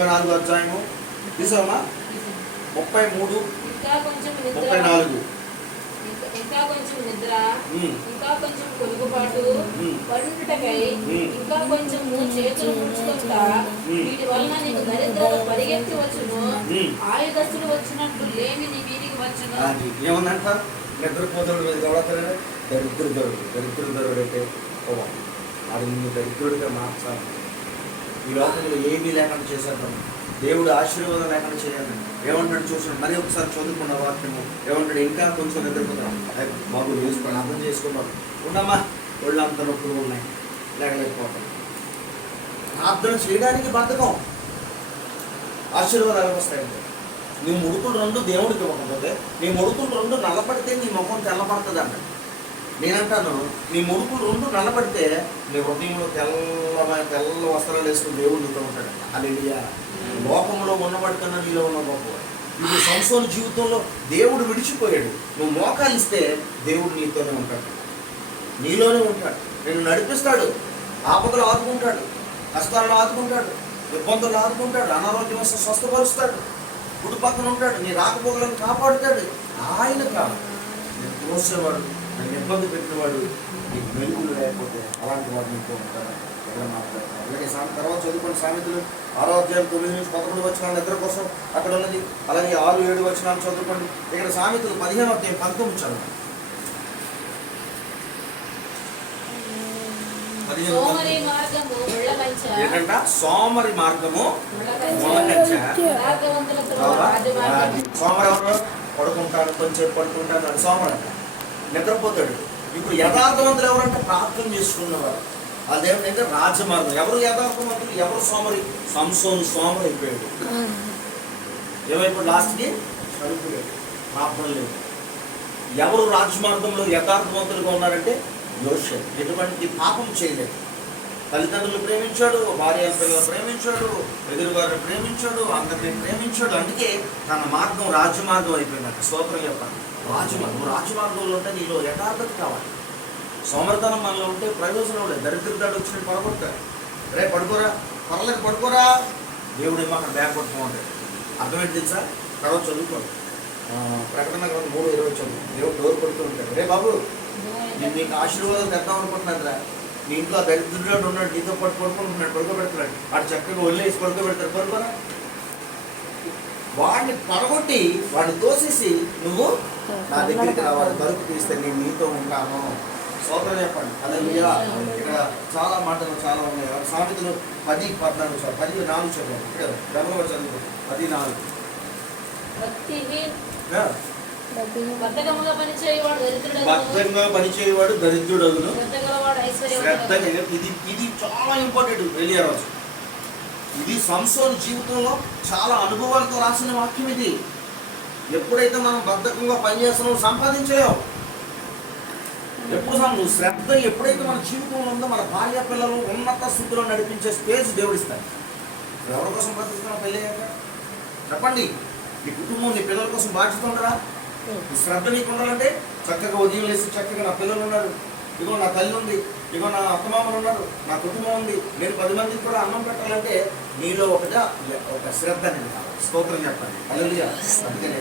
ఇరవై నాలుగు అధ్యాయము. తీసామా ముప్పై మూడు ఇంకా కొంచెం నిద్ర. ముప్పై నాలుగు. ఇంకా- కొంచెం నిద్ర. ఇంకా కొంచెం కొలుగుబాటు ఉమ్. పండుటకై. ఇంకా కొంచెం చేతులు ముడుచుకుంటా. వీటి వలన నీకు దరిద్రత పరిగెత్తి వచ్చును ఉమ్. ఆయుధస్తులు వచ్చినట్లు లేమి నీ వీధికి వచ్చును. అది ఏమన్నంట నిద్రపోతుడు మీద దరిద్రుడు దరిద్రుడు అంటే ఓ అది నిన్ను దరిద్రుడిగా మార్చాలి. ఈ లోకంలో ఏమీ లేకుండా చేశారు. దేవుడు ఆశీర్వాదం లేకుండా చేయాలి. ఏమంటాడు చూసాడు మరి ఒకసారి చదువుకున్న వాక్యము. ఏమంటాడు ఇంకా కొంచెం నిద్రపోతున్నాం బాబు వేసుకొని అర్థం చేసుకున్నాడు ఉండమ్మా ఒళ్ళు అంత నొప్పులు ఉన్నాయి. లేకలేకపోతాం ప్రార్థన చేయడానికి బద్ధకం ఆశీర్వాదాలు వస్తాయండి నీ ముడుకులు రెండు దేవుడికి ఇవ్వకపోతే నీ ముడుకులు రెండు నల్లపడితే నీ ముఖం తెల్లబడుతుంది అన్నాడు నేనంటాను నీ ముడుకులు రెండు నల్లబడితే నీ హృదయంలో తెల్ల తెల్ల వస్త్రాలు వేసుకుని దేవుడు నీతో ఉంటాడు. అలెలియా లోకంలో ఉన్నబడుతున్న నీలో ఉన్న గొప్ప ఇప్పుడు సంవత్సరం జీవితంలో దేవుడు విడిచిపోయాడు. నువ్వు మోకాలిస్తే దేవుడు నీతోనే ఉంటాడు. నీలోనే ఉంటాడు. నేను నడిపిస్తాడు. ఆపదలు ఆదుకుంటాడు. కష్టాలను ఆదుకుంటాడు. ఇబ్బందులు ఆదుకుంటాడు. అనారోగ్యం వస్తే స్వస్థపరుస్తాడు. గుడి పక్కన ఉంటాడు. నీ రాకపోకలను కాపాడుతాడు. ఆయన కాదు. నేను తోసేవాడు నన్ను ఇబ్బంది పెట్టినవాడు నీకు మెరుగులు లేకపోతే అలాంటి వాడు నీతో ఉంటాడు? ఎక్కడ మాట్లాడతాడు? అలాగే సామెత తర్వాత చదువుకున్న సామెతలు ఆరో అధ్యాయం తొమ్మిది నుంచి పదకొండు వచ్చిన నిద్ర కోసం అక్కడ ఉన్నది. అలాగే ఆరు ఏడు వచ్చిన చదువుకోండి. ఇక్కడ సామెతలు పదిహేను అధ్యాయం పంతొమ్మిది పదిహేను సోమరి. మార్గము సోమరి పడుకుంటాడు కొంచెం పడుకుంటాడు అది సోమవారం నిద్రపోతాడు. ఇప్పుడు యథార్థవంతులు ఎవరంటే ప్రార్థన చేసుకున్నవారు. అదేమిటంటే రాజమార్గం. ఎవరు యథార్థవంతులు? ఎవరు సోమరి? సంసోను సోమరి అయిపోయాడు. ఏమైపోయి లాస్ట్కి? చనిపోయాడు. ప్రార్థన లేదు. ఎవరు రాజమార్గంలో యథార్థవంతులుగా ఉన్నారంటే? యోషే. ఎటువంటి పాపం చేయలేదు. తల్లిదండ్రులు ప్రేమించాడు భార్య పిల్లలు ప్రేమించాడు ఎదురుగారిని ప్రేమించాడు అందరిని ప్రేమించాడు. అందుకే తన మార్గం రాజమార్గం అయిపోయిందంట. స్తోత్రం చెప్పాలి. రాజమార్గం రాజమార్గంలో ఉంటే నీలో యథార్థత కావాలి. సోమరితనం మనలో ఉంటే ప్రయోజనం లేదు. దరిద్రదాడు వచ్చిన పడగొట్టారు రే పడుకోరా. పర్లేదు పడుకోరా. దేవుడు ఏమో అక్కడ బ్యాగ్ పట్టుకోండి అర్థమేంటి తెలుసా? తర్వాత చదువుకోండి. ప్రకటన గ్రంథం మూడు ఇరవై చదువు. దేవుడు డోర్ కొడుతూ ఉంటాడు. రే బాబు నేను నీకు ఆశీర్వాదం తెద్దాం అనుకుంటున్నాను నీ ఇంట్లో ఆ దరిద్రుడు ఉన్నాడు నీతో పాటు పడుకుంటున్నాడు పడుకోబెడుతున్నాడు. వాడు చక్కగా వదిలేసి పడుకోబెడతాడు పడుకోరా? వాడిని పడగొట్టి వాడిని తోసేసి నువ్వు నా దగ్గరికి రావాలి తలుపు తీస్తే నేను నీతో ఉంటాను. సోదరు చెప్పండి. అదే ఇక్కడ చాలా మాటలు చాలా ఉన్నాయి. సామెతలు పది పద్నాలుగు చదువు పది నాలుగు చదువు. ఇక్కడ డబ్బులు చదువు పది నాలుగు బద్ధకముగా పనిచేయవాడు దరిద్రుడు భద్రంగా పనిచేయవాడు దరిద్రుడగును. శ్రద్ధగలవాడు శ్రద్ధగా ఐశ్వర్యవంతుడు ఇది ఇది చాలా ఇంపార్టెంట్ వెళ్ళారు ఇది సంసోన్ జీవితంలో చాలా అనుభవాలతో రాసిన వాక్యం ఇది. ఎప్పుడైతే మనం బద్ధకంగా పనిచేస్తున్నామో సంపాదించలేవు ఎప్పుడు నువ్వు శ్రద్ధ ఎప్పుడైతే మన జీవితంలో ఉందో మన భార్య పిల్లలు ఉన్నత స్థితిలో నడిపించే స్పేస్ దేవుడిస్తాడు. నువ్వు ఎవరి కోసం బతుకుతున్నావు పెళ్ళి చెప్పండి. నీ కుటుంబం నీ పిల్లల కోసం బాధ్యత ఉండరా? శ్రద్ధ నీకు ఉండాలంటే చక్కగా ఉదయం లేసి చక్కగా నా పిల్లలు ఉన్నారు. ఇగో నా తల్లి ఉంది. ఇగో నా అత్తమామలు ఉన్నారు. నా కుటుంబం ఉంది. నేను పది మందికి కూడా అన్నం పెట్టాలంటే నీలో ఒకగా ఒక శ్రద్ధ నేను స్తోత్రం చెప్పండి. అందుకనే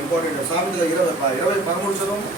ఇంపార్టెంట్. సామెతలో ఇరవై ఇరవై పదమూడు చదవండి.